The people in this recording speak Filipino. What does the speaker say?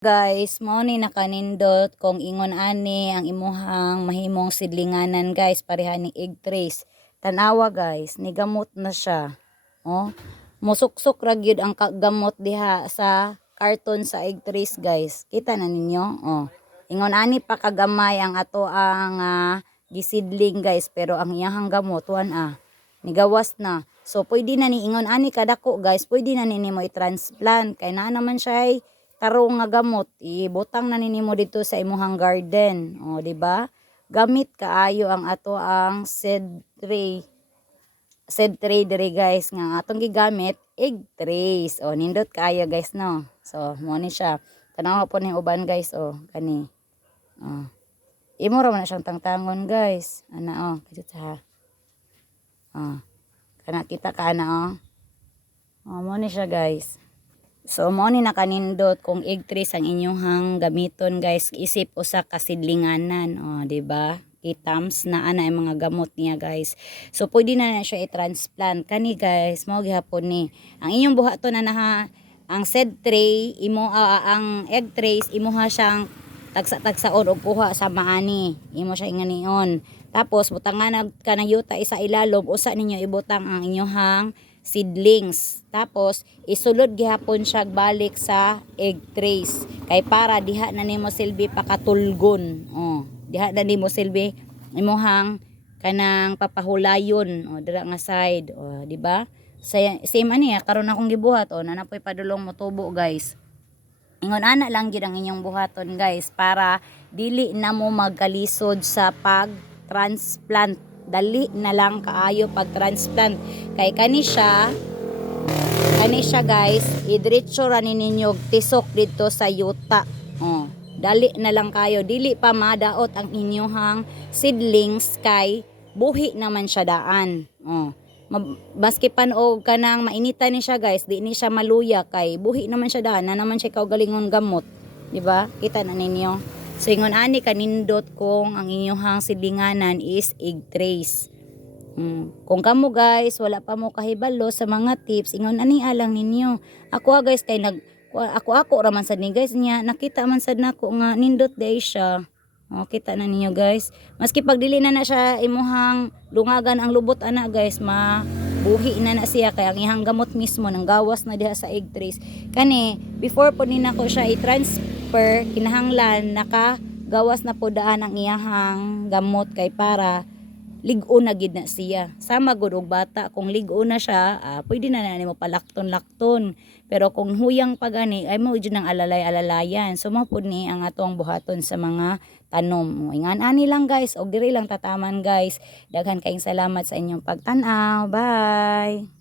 Guys, mao ni nakanindot kung ingon ani ang imuhang mahimong sidlinganan guys, pareha ni egg trace. Tanawa guys, nigamot na siya. Oh, musuksok ra gyud ang gamot diha sa karton sa egg trace guys. Kita na ninyo? Oh. Ingon ani pa kagamay ang ato ang gisidling guys, pero ang iyahang gamot nigawas na. So pwede na ni ingon ani kadako guys, pwede na nimo i-transplant kay naa naman siya ay tarong nga gamot, ibutang na ninimo dito sa imuhang garden. O, di ba? Gamit kaayo ang ato ang seed tray. Seed tray diri guys nga atong gigamit egg trays. O, nindot kaayo guys no. So, mo ni siya. Tanaw po ni uban guys o, kani. O. Imo ra man na siyang tangtangon guys. Ana o, kadto ha. O. Kana kita ka ana o. O, mo ni siya guys. So mo ni nakanindot kung egg trace ang inyong gamiton guys, isip usa ka sidlinganan, di ba? Itams na ana ang mga gamot niya guys. So pwede na siya i-transplant kani guys, mao gihapon ni. Ang inyong buhaton na ang seed tray imo ang egg trace imuha siyang tagsa-tagsaon og kuha sa maani. Imo siya inganion. Tapos butangan ka ng yuta isa ilalom, usa ninyo ibutang ang inyong seedlings. Tapos isulod gihapon siya balik sa egg trays kay para diha na nimo silbi pakatulgon. Diha na nimo silbi imuhang kanang papahulayon dira nga side. Di ba? Same ani karon akong gibuhat nanapoy padulong motubo guys. Ingon ana lang gyud ang inyong buhaton guys para dili na mo magkalisod sa pag-transplant. Dali na lang kaayo pag-transplant kay kani siya guys, idiretso ra ninyo tisok dito sa yuta. Dali na lang kayo, dili pa madaot ang inyong seedlings kay buhi naman siya daan. Baski pan og kanang mainitan ni siya guys, di ni siya maluya kay buhi naman siya daan, na naman siya kaugalingon gamot, di ba? Kita na ninyo. So ingon ani kanindot kung ang inyong sidlinganan is egg trace. Kung kamo guys wala pa mo kahibalo sa mga tips, ingon ani alang ninyo. Ako guys kay ako ra man sad ni guys niya, nakita man sad nako nga nindot day siya. Kita na ninyo guys. Maski pag dili na siya imuhang lungagan ang lubot ana guys, mabuhi na siya kay ang ihang gamot mismo nang gawas na diha sa egg trace. Kani before po ni nako siya i-transfer, kinahanglan nakagawas na po daan ang iyahang gamot kay para ligo na gid na siya. Sama gud og bata, kung ligo na siya, pwede na nimo palakton-lakton. Pero kung huyang pa gani ay mo jud nang alalay-alalayan. So mo pud ni ang atong buhaton sa mga tanom. Ingan ani lang guys, og diri lang tataman guys. Daghan kayong salamat sa inyong pagtan-aw. Bye.